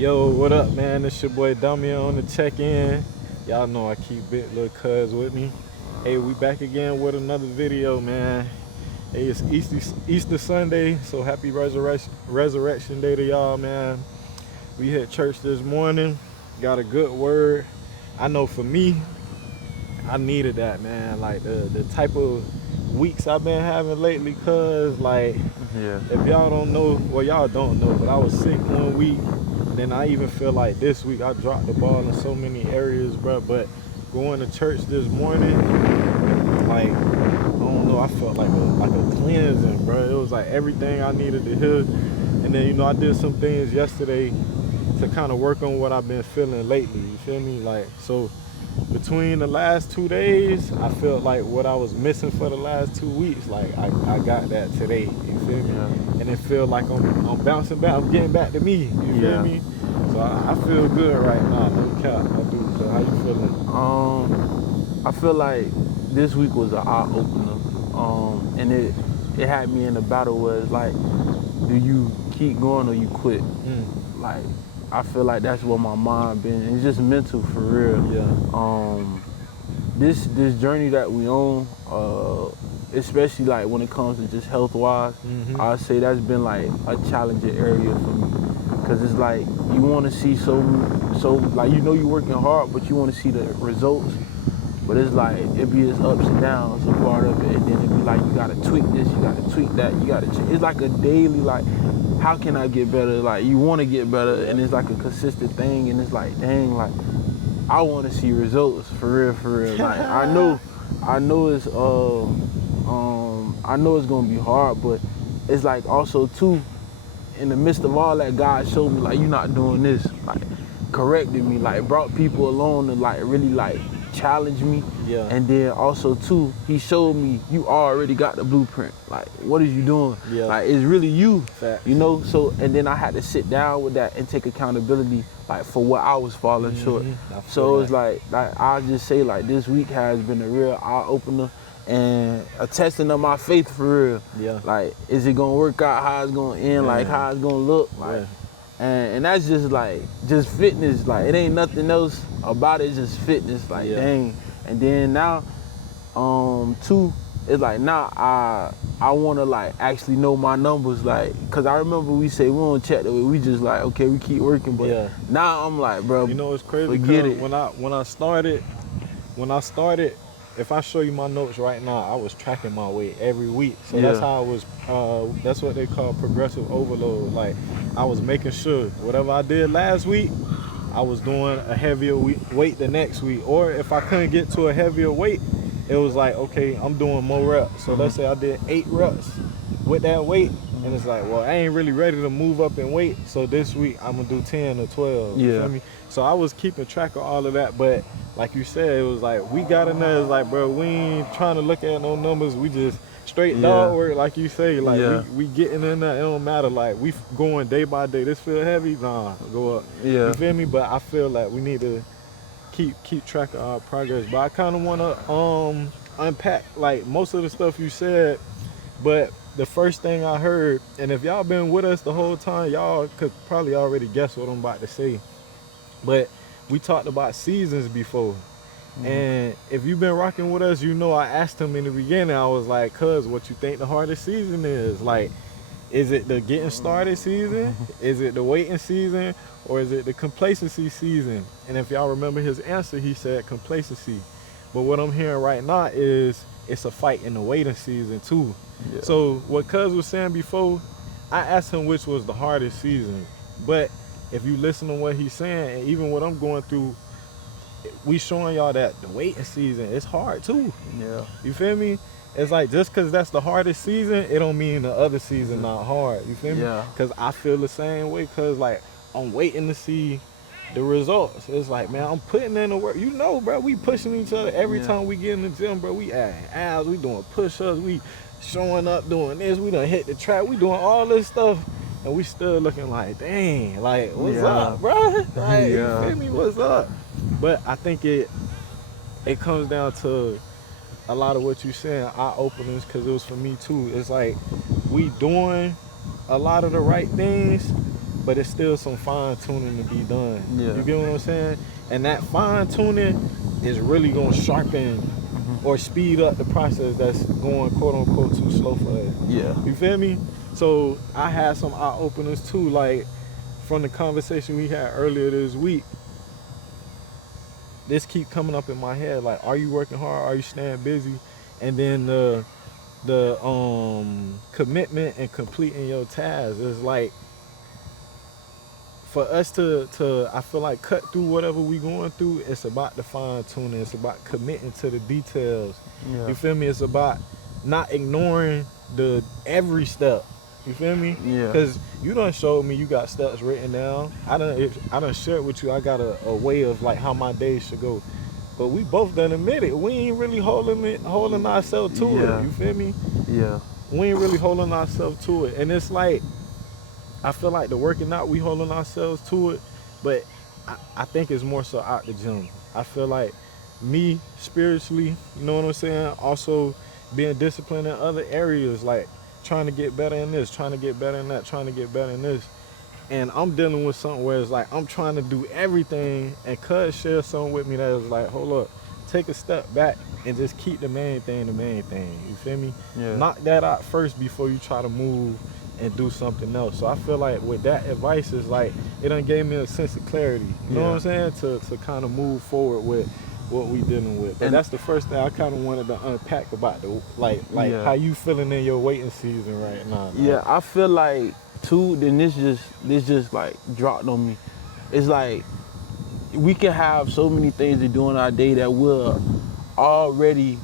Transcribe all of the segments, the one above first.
Yo, what up, man? It's your boy Dummy on the check-in. Y'all know I keep Big Lil Cuz with me. Hey, we back again with another video, man. Hey, it's Easter Sunday, so happy Resurrection Day to y'all, man. We hit church this morning, got a good word. I know for me, I needed that, man. Like the type of weeks I've been having lately, cuz like Yeah. if y'all don't know, well y'all don't know, but I was sick one week. Then I even feel like this week I dropped the ball in so many areas, bro. But going to church this morning, like I don't know, I felt like a cleansing, bro. It was like everything I needed to hear. And then I did some things yesterday to kind of work on what I've been feeling lately. You feel me? Like so. Between the last 2 days, I felt like what I was missing for the last 2 weeks, like I got that today, you feel me? Yeah. And it feel like I'm bouncing back, I'm getting back to me, you feel Yeah. me? So I feel good right now, no cap, I do. So how you feeling? I feel like this week was an eye opener. And it had me in a battle where it's like, do you keep going or you quit? Like, I feel like that's what my mind been. It's just mental for real. Yeah. This journey that we on, especially like when it comes to just health wise, I'd say that's been like a challenging area for me. Cause it's like you want to see so like you're working hard, but you want to see the results. But it's like it be its ups and downs, a part of it, and then it be like you gotta tweak this, you gotta tweak that, you gotta change. It's like a daily like, how can I get better? Like you want to get better, and it's like a consistent thing, and it's like dang, like I want to see results for real. Like I know it's I know it's gonna be hard, but it's like also too, in the midst of all that, God showed me like you're not doing this, like corrected me, like brought people along to like really like challenge me. Yeah. And then also too, he showed me you already got the blueprint. Like what is you doing? Yeah. Like it's really you. Facts. So and then I had to sit down with that and take accountability like for what I was falling short. So it's like I just say like this week has been a real eye opener and a testing of my faith for real. Yeah. Like, is it gonna work out how it's gonna end? Like how it's gonna look? Like and that's just fitness. Like it ain't nothing else about it, it's just fitness. Like dang. And then now, too, it's like now I wanna like actually know my numbers, like, cause I remember we say we don't check the way, we just like, okay, we keep working, but now I'm like, bro, You know it's crazy, forget it. When I started, if I show you my notes right now, I was tracking my weight every week. So that's how I was, that's what they call progressive overload. Like I was making sure whatever I did last week, I was doing a heavier weight the next week. Or if I couldn't get to a heavier weight, it was like, okay, I'm doing more reps. So let's say I did 8 reps with that weight, and it's like, well, I ain't really ready to move up in weight. So this week I'm gonna do 10 or 12. You feel me? So I was keeping track of all of that, but like you said, it was like we got in there. It's like, bro, we ain't trying to look at no numbers. We just straight dog work, like you say. Like we getting in there. It don't matter. Like we going day by day. This feel heavy, nah, go up. You feel me? But I feel like we need to keep track of our progress. But I kind of want to unpack like most of the stuff you said. But the first thing I heard, and if y'all been with us the whole time, y'all could probably already guess what I'm about to say. But we talked about seasons before. And if you've been rocking with us, I asked him in the beginning, I was like, cuz, what you think the hardest season is? Like, is it the getting started season? Is it the waiting season? Or is it the complacency season? And if y'all remember his answer, he said complacency. But what I'm hearing right now is it's a fight in the waiting season too. So what cuz was saying before, I asked him which was the hardest season. But if you listen to what he's saying, and even what I'm going through, we showing y'all that the waiting season is hard too. You feel me? It's like just cause that's the hardest season, it don't mean the other season not hard. You feel me? Cause I feel the same way, cause like I'm waiting to see the results. It's like, man, I'm putting in the work. Bro, we pushing each other every time we get in the gym, bro. We adding abs, we doing push-ups, we showing up doing this, we done hit the track, we doing all this stuff. And we still looking like, dang, like, what's up, bro? Like, you feel me? What's up? But I think it comes down to a lot of what you saying, eye openers, because it was for me too. It's like we doing a lot of the right things, but it's still some fine tuning to be done. Yeah. You get what I'm saying? And that fine tuning is really gonna sharpen or speed up the process that's going quote unquote too slow for us. Yeah. You feel me? So I had some eye openers too, like from the conversation we had earlier this week. This keep coming up in my head, like, are you working hard? Are you staying busy? And then the commitment and completing your tasks is like, for us to I feel like cut through whatever we going through, it's about the fine tuning. It's about committing to the details. Yeah. You feel me? It's about not ignoring the every step. You feel me? Yeah. Because you done showed me you got steps written down. I done shared with you I got a way of like how my days should go. But we both done admit it. We ain't really holding ourselves to it. You feel me? Yeah. We ain't really holding ourselves to it. And it's like, I feel like the working out, we holding ourselves to it, but I think it's more so out the gym. I feel like me spiritually, you know what I'm saying? Also being disciplined in other areas, like trying to get better in this, trying to get better in that, trying to get better in this. And I'm dealing with something where it's like, I'm trying to do everything, and Cuz shared something with me that was like, hold up, take a step back and just keep the main thing. You feel me? Yeah. Knock that out first before you try to move and do something else. So I feel like with that advice is like, it done gave me a sense of clarity. You know what I'm saying? To kind of move forward with what we dealing with. But And that's the first thing I kind of wanted to unpack about the like how you feeling in your waiting season right now. Yeah, I feel like too, then this just like dropped on me. It's like we can have so many things to do in our day that will already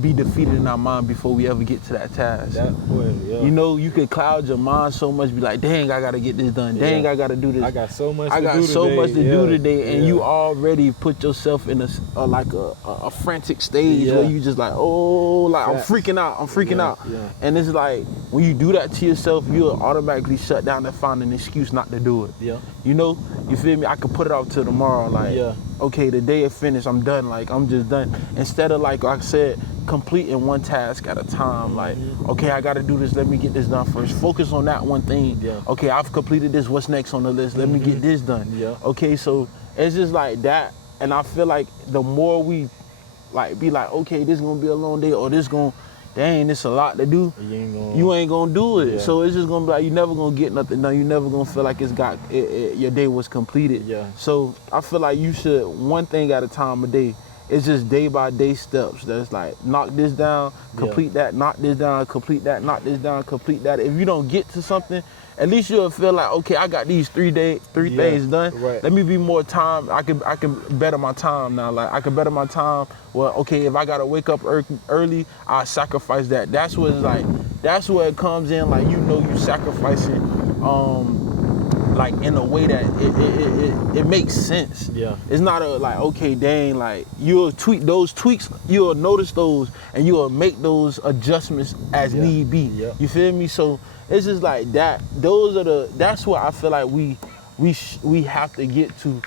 be defeated in our mind before we ever get to that task. You know, you could cloud your mind so much, be like, dang, I gotta get this done. Dang, I gotta do this. I got so much to do today. And you already put yourself in a frantic stage where you just like, oh, like I'm freaking out. Yeah. And it's like, when you do that to yourself, you'll automatically shut down and find an excuse not to do it. Yeah. You know, you feel me? I could put it off till tomorrow. Like, okay, the day is finished, I'm done. Like, I'm just done. Instead of, like I said, completing one task at a time. Like, okay, I gotta do this, let me get this done first. Focus on that one thing. Okay, I've completed this, what's next on the list? Let me get this done. Okay, so it's just like that. And I feel like the more we like be like, okay, this is gonna be a long day, or this gonna, dang, it's a lot to do, you ain't gonna do it. So it's just gonna be like, you never gonna get nothing done. You never gonna feel like your day was completed. So I feel like you should, one thing at a time a day. It's just day by day steps. That's like, knock this down, complete that, knock this down, complete that, knock this down, complete that. If you don't get to something, at least you'll feel like, okay, I got these three things done. Let me be more time. I can better my time now. Like, I can better my time. Well, okay, if I gotta wake up early, I sacrifice that. That's what it's like. That's where it comes in. Like, you know, you sacrificing. Like, in a way that it makes sense. It's not like, okay, dang, like, you'll tweak those tweaks, you'll notice those, and you'll make those adjustments as need be. You feel me? So it's just like that. That's what I feel like we have to get to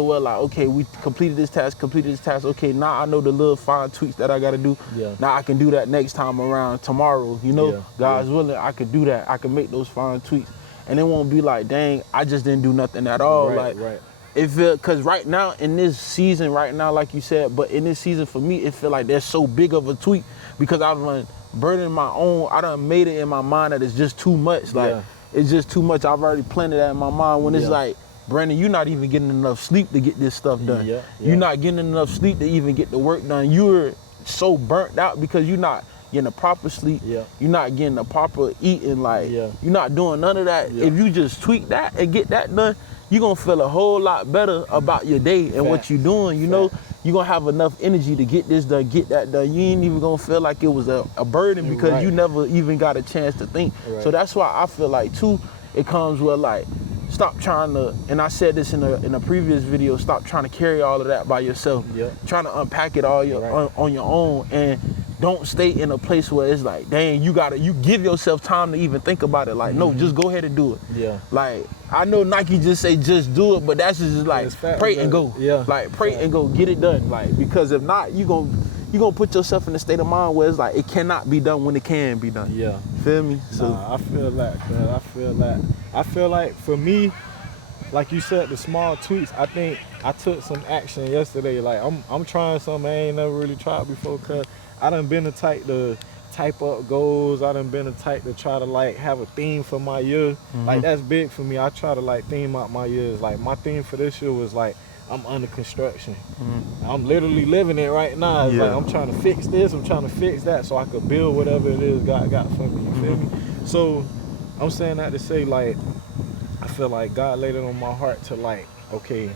where, like, okay, we completed this task. Okay, now I know the little fine tweaks that I gotta do. Now I can do that next time around tomorrow. You know, God's willing, I could do that. I can make those fine tweaks. And it won't be like, dang, I just didn't do nothing at all. Because right now, in this season, like you said, but in this season for me, it feel like there's so big of a tweak because I've done burdened my own, I done made it in my mind that it's just too much. Like, it's just too much. I've already planted that in my mind when it's like, Brandon, you're not even getting enough sleep to get this stuff done. You're not getting enough sleep to even get the work done. You're so burnt out because you're not getting the proper sleep, you're not getting the proper eating, like, you're not doing none of that. If you just tweak that and get that done, you're gonna feel a whole lot better about your day and what you're doing. You know, you're gonna have enough energy to get this done, get that done. You ain't even gonna feel like it was a burden because you never even got a chance to think. So that's why I feel like too, it comes with like, stop trying to, and I said this in a previous video, stop trying to carry all of that by yourself. Trying to unpack it all on your own, and don't stay in a place where it's like, dang, you give yourself time to even think about it. Like, no, just go ahead and do it. Like, I know Nike just say just do it, but that's just like, pray and go. Like, pray and go, get it done. Like, because if not, you gonna put yourself in a state of mind where it's like, it cannot be done when it can be done. feel me? So Nah, I feel that, cuz. I feel like for me, like you said, the small tweaks, I think I took some action yesterday. Like I'm trying something I ain't never really tried before, cuz I done been the type to type up goals. I done been the type to try to like have a theme for my year. Like that's big for me. I try to like theme out my years. Like my theme for this year was like I'm under construction. I'm literally living it right now. It's like I'm trying to fix this, I'm trying to fix that so I could build whatever it is God got for me. You feel me? So I'm saying that to say like I feel like God laid it on my heart to like, okay,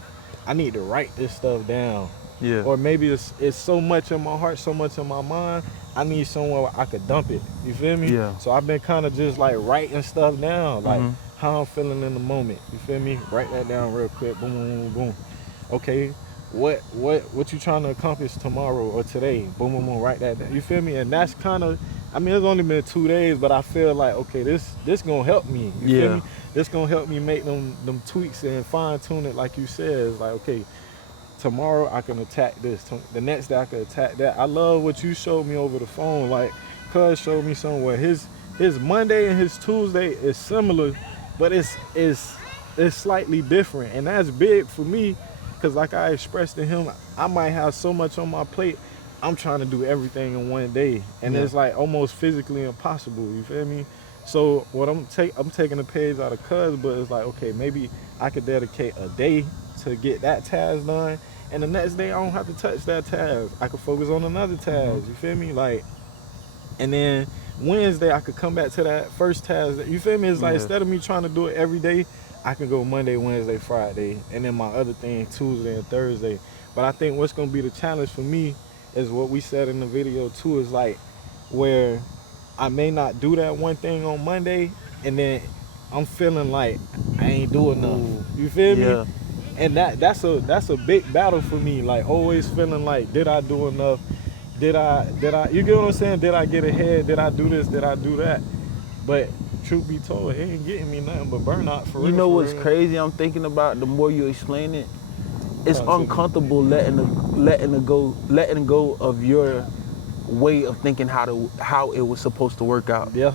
I need to write this stuff down. yeah. Or maybe it's so much in my heart, so much in my mind, I need somewhere where I could dump it. You feel me? Yeah. So I've been kind of just like writing stuff down, like how I'm feeling in the moment. You feel me? Write that down real quick. Boom, boom, boom, boom. Okay, what you trying to accomplish tomorrow or today? Boom, boom, boom. Write that down. You feel me? And that's kind of, I mean, it's only been 2 days, but I feel like, okay, this gonna help me. You feel me? This gonna help me make them tweaks and fine tune it, like you said. It's like, okay, tomorrow I can attack this. The next day I can attack that. I love what you showed me over the phone. Like, cuz showed me somewhere his Monday and his Tuesday is similar, but it's slightly different, and that's big for me. Cause like I expressed to him, I might have so much on my plate. I'm trying to do everything in one day, and it's like almost physically impossible. You feel me? So what I'm taking a page out of cuz, but it's like, okay, maybe I could dedicate a day to get that task done, and the next day I don't have to touch that task. I could focus on another task. You feel me? Like, and then Wednesday I could come back to that first task. You feel me? It's like instead of me trying to do it every day, I can go Monday, Wednesday, Friday, and then my other thing Tuesday and Thursday. But I think what's gonna be the challenge for me is what we said in the video too, is like where I may not do that one thing on Monday, and then I'm feeling like I ain't do enough. You feel me? And that's a big battle for me. Like always feeling like, did I do enough? Did I? You get what I'm saying? Did I get ahead? Did I do this? Did I do that? But truth be told, it ain't getting me nothing but burnout for real. You know what's real. crazy? I'm thinking about the more you explain it. It's uncomfortable letting go of your way of thinking how it was supposed to work out. Yeah.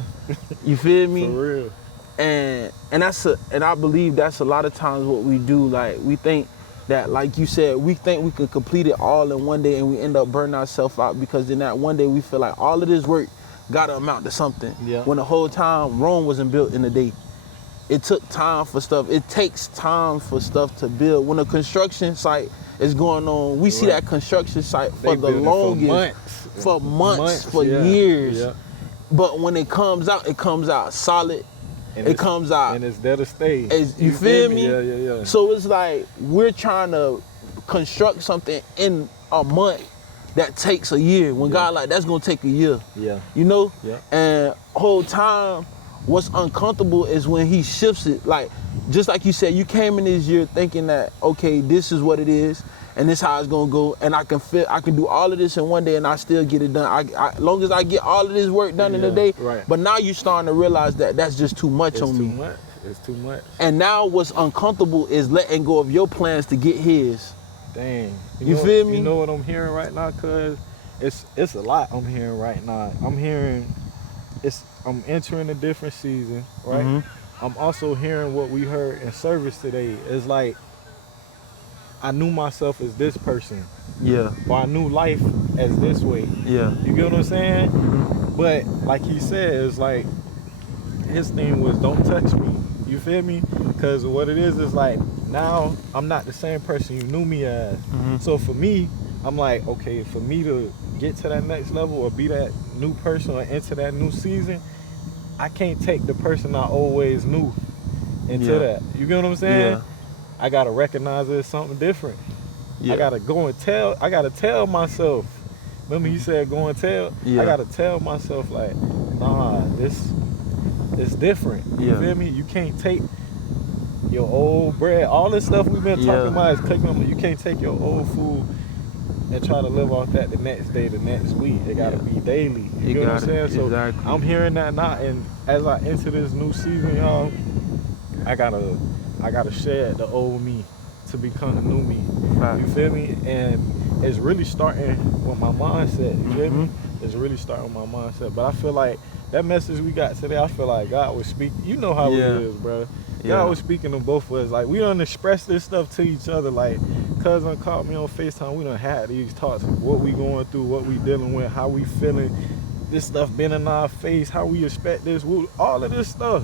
You feel me? For real. And I believe that's a lot of times what we do. Like we think that, like you said, we think we could complete it all in one day, and we end up burning ourselves out because in that one day we feel like all of this work gotta amount to something. Yeah. When the whole time Rome wasn't built in a day. It took time for stuff. It takes time for stuff to build. When a construction site is going on, we see that construction site for the longest, for months, for years. Yeah. But when it comes out solid. And it comes out. And it's there to stay. You feel me? Yeah. So it's like we're trying to construct something in a month that takes a year. When God like, that's gonna take a year. Yeah. You know? Yeah. And whole time, what's uncomfortable is when he shifts it. Like, just like you said, you came in this year thinking that, okay, this is what it is, and this how it's gonna go, and I can do all of this in one day and I still get it done. As long as I get all of this work done in a day. Right. But now you're starting to realize that that's just too much on me. It's too much. And now what's uncomfortable is letting go of your plans to get his. Dang. You feel me? You know what I'm hearing right now, cuz it's a lot I'm hearing right now. I'm entering a different season, right? I'm also hearing what we heard in service today. It's like I knew myself as this person. Yeah. Or I knew life as this way. Yeah. You get what I'm saying? But like he said, it's like his thing was don't touch me. You feel me? Because what it is like now I'm not the same person you knew me as. So for me, I'm like, okay, for me to get to that next level or be that new person or enter that new season, I can't take the person I always knew into that. You get what I'm saying? Yeah. I gotta recognize it as something different. Yeah. I gotta tell myself. Remember you said go and tell? Yeah. I gotta tell myself like, nah, this is different. You feel me? You can't take your old bread. All this stuff we've been talking about is clicking on. You can't take your old food and try to live off that the next day, the next week. It gotta be daily. You know what I'm saying? So I'm hearing that now, and as I enter this new season, y'all, I gotta shed the old me to become the new me. You feel me? And it's really starting with my mindset. You feel me? It's really starting with my mindset. But I feel like that message we got today, I feel like God was speaking. You know how it is, bro. God was speaking to both of us. Like, we done express this stuff to each other. Like, cousin called me on FaceTime. We done had these talks. What we going through, what we dealing with, how we feeling. This stuff been in our face, how we expect this, all of this stuff.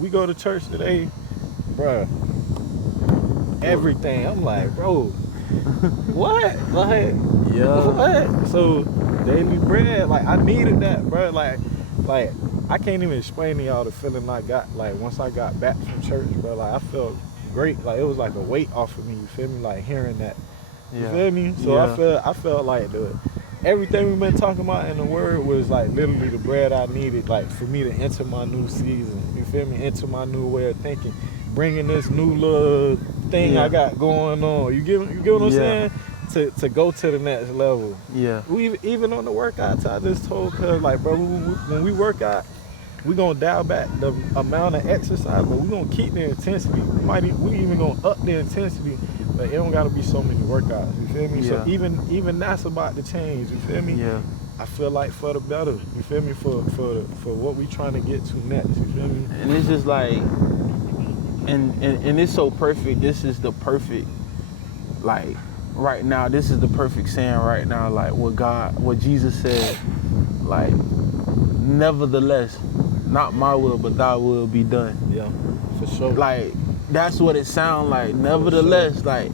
We go to church today, bro. Everything. I'm like, bro, what? Like, what? So, daily bread, like, I needed that, bro. Like, I can't even explain to y'all the feeling I got, like, once I got back from church, bro. Like, I felt great. Like, it was like a weight off of me, you feel me? Like, hearing that. You feel me? So I felt like everything we've been talking about in the word was like literally the bread I needed, like, for me to enter my new season. You feel me? Enter my new way of thinking. Bringing this new little thing I got going on. You get what I'm saying? To go to the next level. Yeah. We even on the workouts, I just told cuz, like, bro, when we work out, we gonna dial back the amount of exercise, but we gonna keep the intensity. We even gonna up the intensity, but it don't gotta be so many workouts. You feel me? So even that's about to change. You feel me? Yeah. I feel like for the better. You feel me? For what we trying to get to next. You feel me? And it's just like, and it's so perfect. This is the perfect, like, right now, this is the perfect saying right now, like what Jesus said, like, nevertheless, not my will, but thy will be done. Yeah, for sure. Like, that's what it sounds like. Nevertheless, like,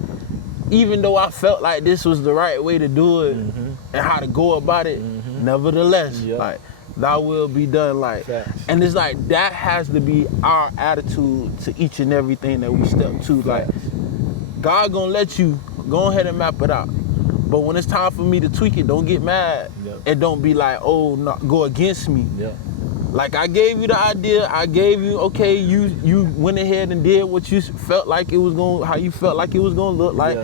even though I felt like this was the right way to do it and how to go about it, nevertheless, like, thy will be done. Like, and it's like, that has to be our attitude to each and everything that we step to. Like, God gonna let you go ahead and map it out. But when it's time for me to tweak it, don't get mad. And don't be like, oh, no, go against me. Like, I gave you the idea. I gave you, okay, you went ahead and did what you felt like it was going, how you felt like it was going to look like.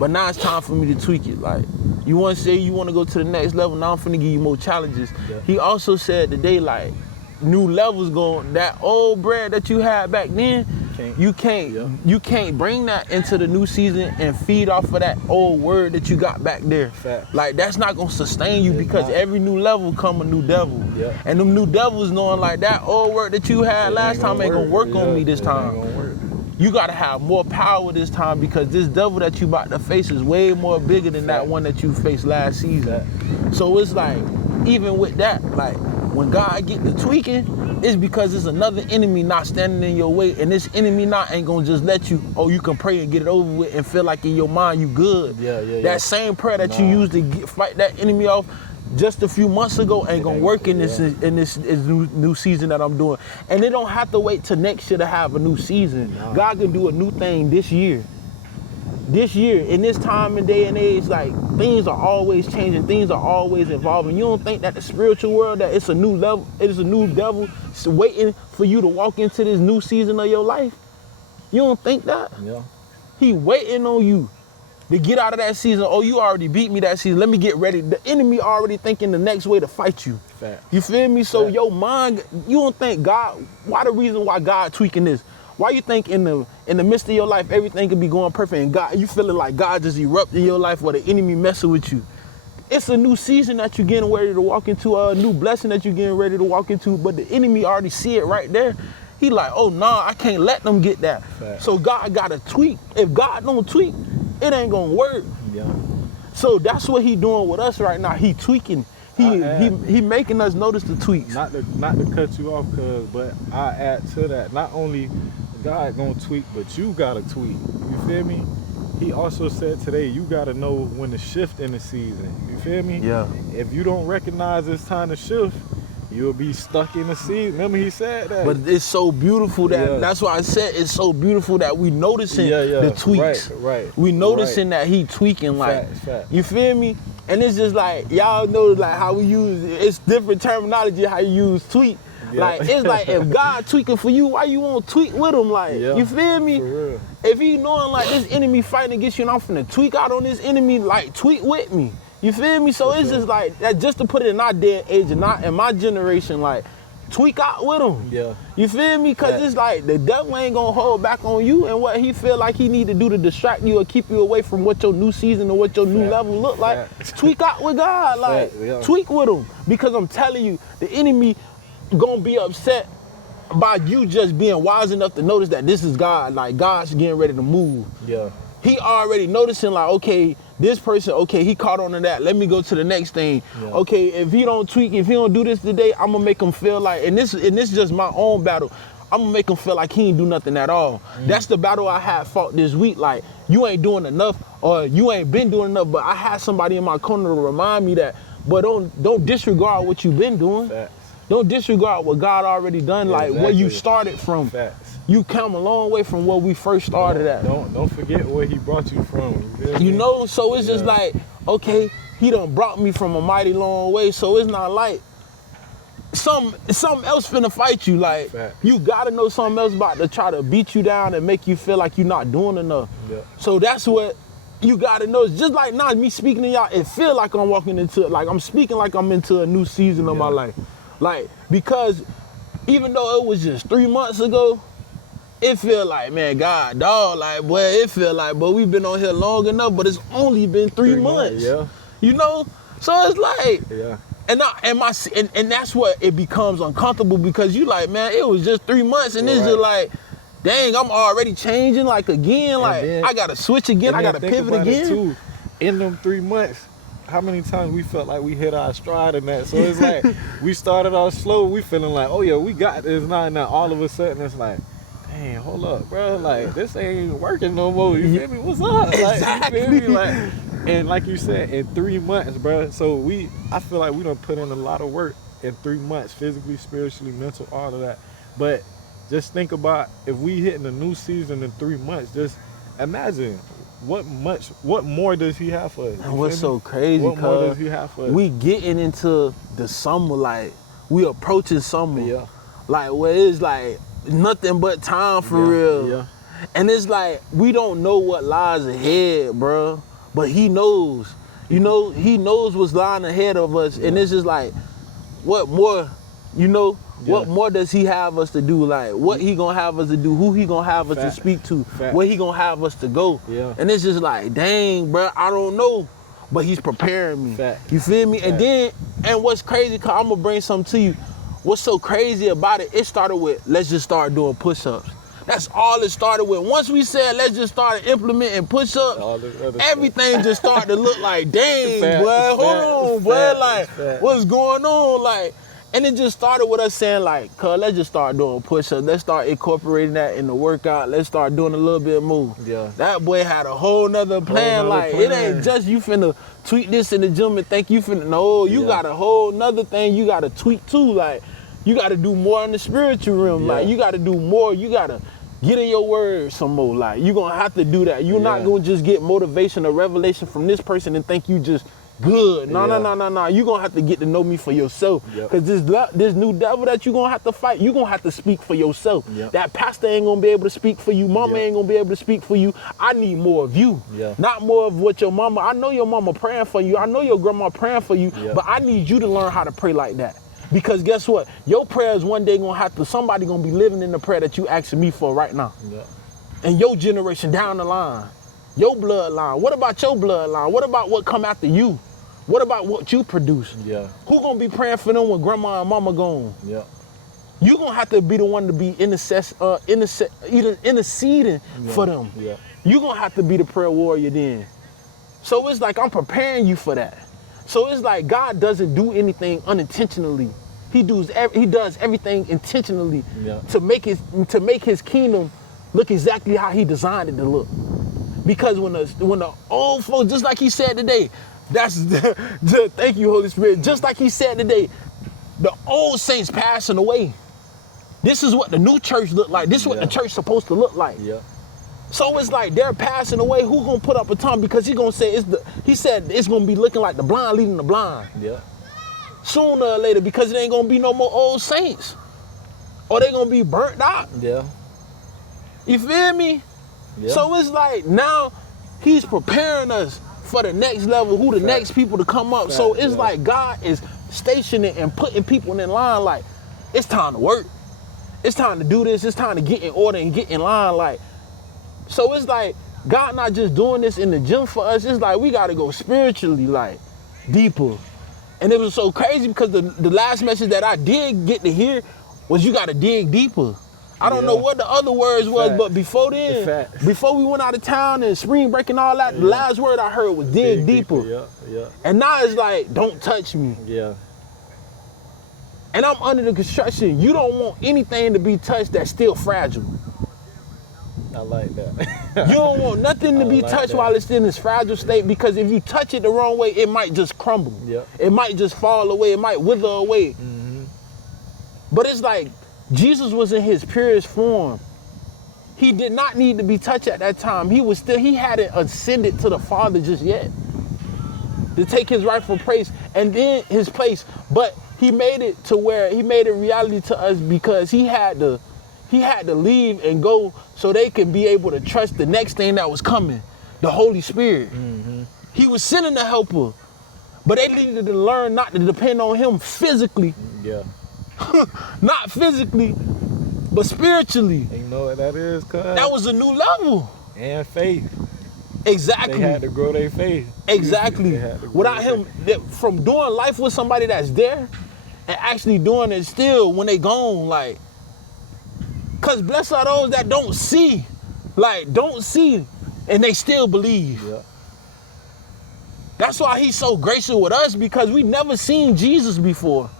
But now it's time for me to tweak it. Like, you want to say you want to go to the next level, now I'm finna give you more challenges. He also said today, like, new levels going, that old bread that you had back then, you can't bring that into the new season and feed off of that old word that you got back there. Like, that's not gonna sustain you, because every new level come a new devil. And them new devils knowing, like, that old word that you had last time ain't gonna work on me this time. You gotta have more power this time, because this devil that you about to face is way more bigger than that one that you faced last season. So it's like, even with that, like, when God get the tweaking, it's because it's another enemy not standing in your way, and this enemy not ain't gonna just let you, oh, you can pray and get it over with and feel like in your mind you good. That same prayer that you used to fight that enemy off just a few months ago ain't gonna work in this new season that I'm doing. And it don't have to wait till next year to have a new season. God can do a new thing this year. This year, in this time and day and age, like, things are always changing, things are always evolving. You don't think that the spiritual world, that it's a new level, it is a new devil waiting for you to walk into this new season of your life? You don't think that? He waiting on you to get out of that season. Oh, you already beat me that season, let me get ready. The enemy already thinking the next way to fight you. You feel me? So your mind, you don't think God, why the reason why God tweaking this? Why you think in the midst of your life everything could be going perfect and God, you feeling like God just erupted in your life while the enemy messing with you? It's a new season that you're getting ready to walk into, a new blessing that you're getting ready to walk into, but the enemy already see it right there. He like, oh, nah, I can't let them get that. So God got to tweak. If God don't tweak, it ain't gonna work. So that's what he doing with us right now. He tweaking. He making us notice the tweaks. Not to cut you off, but I add to that. Not only God gonna tweak, but you gotta tweak. You feel me? He also said today, you gotta know when to shift in the season. You feel me? If you don't recognize it's time to shift, you'll be stuck in the season. Remember he said that. But it's so beautiful that that's why I said it's so beautiful that we noticing the tweaks. We noticing that he tweaking, like, you feel me? And it's just like, y'all know, like, how we use, it's different terminology how you use tweak. Like, it's like, if God tweaking for you, why you won't tweak with him? Like, you feel me? For real. If he knowing, like, this enemy fighting against you and I'm finna tweak out on this enemy, like, tweak with me. You feel me? So it's just like, that, just to put it in our day and age and not in my generation, like, tweak out with him. You feel me? Because it's like, the devil ain't gonna hold back on you and what he feel like he need to do to distract you or keep you away from what your new season or what your new level look like. Tweak out with God, like, tweak with him. Because I'm telling you, the enemy gonna be upset by you just being wise enough to notice that this is God. Like, God's getting ready to move. Yeah. He already noticing, like, okay, this person, okay, he caught on to that. Let me go to the next thing. Yeah. Okay, if he don't tweak, if he don't do this today, I'm gonna make him feel like, and this is just my own battle. I'm gonna make him feel like he ain't do nothing at all. That's the battle I had fought this week. Like, you ain't doing enough, or you ain't been doing enough. But I had somebody in my corner to remind me that. But don't disregard what you've been doing. Facts. Don't disregard what God already done. Yeah, like exactly. where you started from. Facts. You come a long way from where we first started at. Don't forget where he brought you from. You know, so it's just like, okay, he done brought me from a mighty long way, so it's not like something else finna fight you. Like, Fact. you gotta know something else about to try to beat you down and make you feel like you're not doing enough. Yeah. So that's what you gotta know. It's just like now me speaking to y'all, it feel like I'm walking into, like I'm speaking like I'm into a new season of my life. Like, because even though it was just 3 months ago, it feel like, man, God, dog, like, boy, it feel like, but we've been on here long enough, but it's only been 3 months. Yeah. You know? So it's like, Yeah. and that's what it becomes uncomfortable, because you like, man, it was just 3 months, and it's just like, dang, I'm already changing, like, again, like, then, I gotta switch again, I gotta pivot again. Too, in them 3 months, how many times we felt like we hit our stride in that? So it's like, we started off slow, we feeling like, oh yeah, we got this now, and now all of a sudden it's like, dang, hold up, bro, like, this ain't working no more, you feel me, what's up? Like, Exactly. you feel me? Like, and like you said, in 3 months, bro, so I feel like we done put in a lot of work in 3 months, physically, spiritually, mental, all of that. But just think about, if we hitting a new season in 3 months, just imagine what more does he have for us? And what's so crazy, what more does he have for us? we getting into the summer, like, we approaching summer. Yeah. Like, where it's like nothing but time for real. Yeah. And it's like, we don't know what lies ahead, bro. But he knows. You know, he knows what's lying ahead of us. And it's just like, what more, you know, what more does he have us to do? Like, what he gonna have us to do? Who he gonna have us to speak to? Where he gonna have us to go? Yeah. And it's just like, dang, bro, I don't know. But he's preparing me. You feel me? And then, and what's crazy, cause I'm gonna bring something to you. What's so crazy about it, it started with, let's just start doing push-ups. That's all it started with. Once we said, let's just start implementing push-ups, everything just started to look like, dang, boy, hold on, boy, like, what's going on? Like, and it just started with us saying, like, cuz, let's just start doing push-ups. Let's start incorporating that in the workout. Let's start doing a little bit more. Yeah. That boy had a whole nother plan. It ain't just you finna tweak this in the gym and think you finna, no, you got a whole nother thing you gotta tweak too. Like, you gotta do more in the spiritual realm. Like, you gotta do more. You gotta get in your word some more. Like, you gonna have to do that. You're not gonna just get motivation or revelation from this person and think you just good. No. You gonna have to get to know me for yourself. Cause this new devil that you gonna have to fight, you gonna have to speak for yourself. That pastor ain't gonna be able to speak for you. Mama ain't gonna be able to speak for you. I need more of you. Not more of what your mama. I know your mama praying for you. I know your grandma praying for you. But I need you to learn how to pray like that. Because guess what? Your prayers one day somebody gonna be living in the prayer that you asking me for right now. And your generation down the line, your bloodline. What about your bloodline? What about what come after you? What about what you produce? Who gonna be praying for them when grandma and mama gone? You gonna have to be the one to be interceding for them. You gonna have to be the prayer warrior then. So it's like, I'm preparing you for that. So it's like, God doesn't do anything unintentionally. He does everything intentionally to make his kingdom look exactly how he designed it to look. Because when the old folks, just like he said today, thank you, Holy Spirit. Just like he said today, the old saints passing away. This is what the new church look like. This is what the church supposed to look like. So it's like, they're passing away. Who gonna put up a tongue? Because he gonna say he said it's gonna be looking like the blind leading the blind. Sooner or later, because it ain't gonna be no more old saints, or they gonna be burnt out. You feel me? So it's like, now he's preparing us for the next level, who the next people to come up. So it's like, God is stationing and putting people in line. Like, it's time to work. It's time to do this. It's time to get in order and get in line. Like, so it's like, God not just doing this in the gym for us. It's like, we got to go spiritually, like, deeper. And it was so crazy because the last message that I did get to hear was you got to dig deeper. I don't know what the other words was, but before then, before we went out of town and spring break and all that, the last word I heard was dig deeper. And now it's like, don't touch me. And I'm under the construction. You don't want anything to be touched that's still fragile. I like that. You don't want nothing to be touched while it's in this fragile state, because if you touch it the wrong way, it might just crumble. It might just fall away. It might wither away. But it's like Jesus was in his purest form. He did not need to be touched at that time. He hadn't ascended to the Father just yet to take his rightful place and then his place. But he made it to where he made it reality to us because he had to leave and go so they can be able to trust the next thing that was coming, the Holy Spirit. He was sending the helper, but they needed to learn not to depend on him physically. Not physically, but spiritually. And you know what that is, cuz? That was a new level. And faith. Exactly. They had to grow their faith. Exactly. Without him, from doing life with somebody that's there and actually doing it still when they gone, like, cause blessed are those that don't see, and they still believe. That's why he's so gracious with us, because we never seen Jesus before.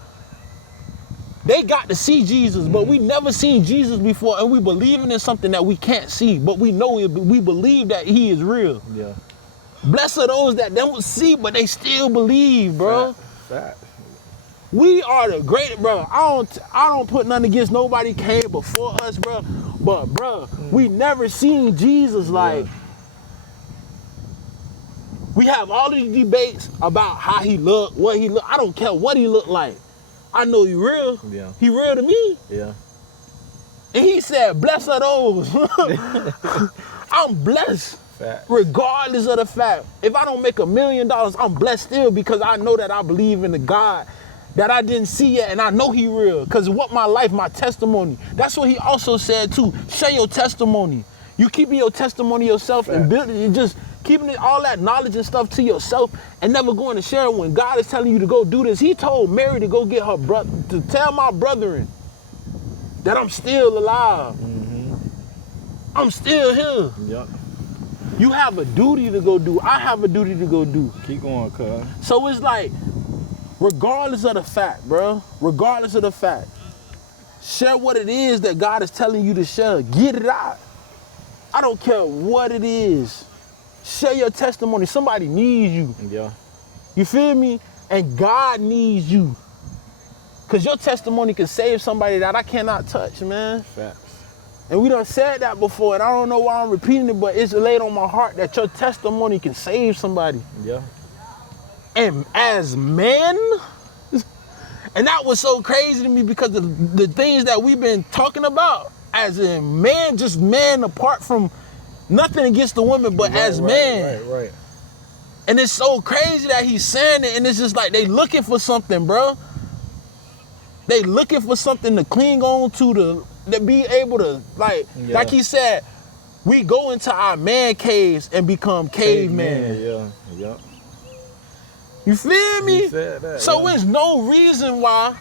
They got to see Jesus, but we never seen Jesus before, and we believing in something that we can't see, but we know it, we believe that he is real. Blessed are those that don't see, but they still believe, bro. Fact. We are the great, bro. I don't put nothing against nobody came before us, bro. But, bro, we never seen Jesus like. We have all these debates about how he looked, what he looked. I don't care what he looked like. I know he real. He real to me. And he said, blessed are those. I'm blessed. Regardless of the fact. If I don't make $1 million, I'm blessed still, because I know that I believe in the God that I didn't see yet, and I know he real. Because what my life, my testimony. That's what he also said too. Share your testimony. You keeping your testimony yourself and building it, just keeping it, all that knowledge and stuff to yourself and never going to share it when God is telling you to go do this. He told Mary to go get her brother, to tell my brethren that I'm still alive. I'm still here. You have a duty to go do. I have a duty to go do. Keep going, cuz. So it's like, regardless of the fact, bro, regardless of the fact, share what it is that God is telling you to share. Get it out. I don't care what it is. Share your testimony. Somebody needs you. You feel me? And God needs you. Because your testimony can save somebody that I cannot touch, man. And we done said that before, and I don't know why I'm repeating it, but it's laid on my heart that your testimony can save somebody. And as men, and that was so crazy to me, because the things that we've been talking about, as a man, just man, apart from nothing against the women, but as men. And it's so crazy that he's saying it, and it's just like they looking for something, bro. They looking for something to cling on to be able to, like he said, we go into our man caves and become cavemen. You feel me? So there's no reason why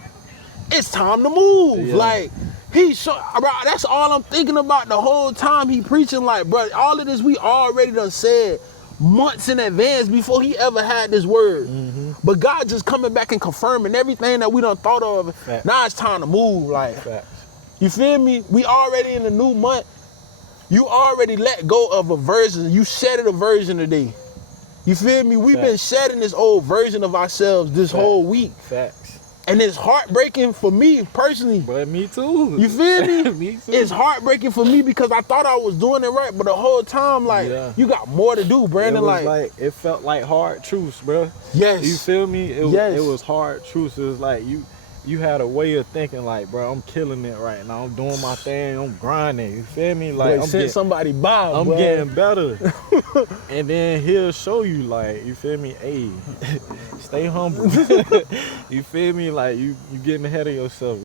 it's time to move. Like, bro, that's all I'm thinking about the whole time he preaching. Like, bro, all of this we already done said months in advance before he ever had this word. But God just coming back and confirming everything that we done thought of. Now it's time to move. Like, you feel me? We already in a new month. You already let go of a version. You shedded a version today. You feel me? We've been shedding this old version of ourselves this whole week. And it's heartbreaking for me personally. But me too. You feel me? Me too. It's heartbreaking for me because I thought I was doing it right, but the whole time, like, you got more to do, Brandon. It felt like hard truths, bro. Yes. You feel me? It was hard truths. It was like you had a way of thinking, like, bro, I'm killing it right now. I'm doing my thing. I'm grinding. You feel me? Like, I'm getting somebody by. I'm getting better. And then he'll show you, like, you feel me? Hey, stay humble. You feel me? Like, you getting ahead of yourself.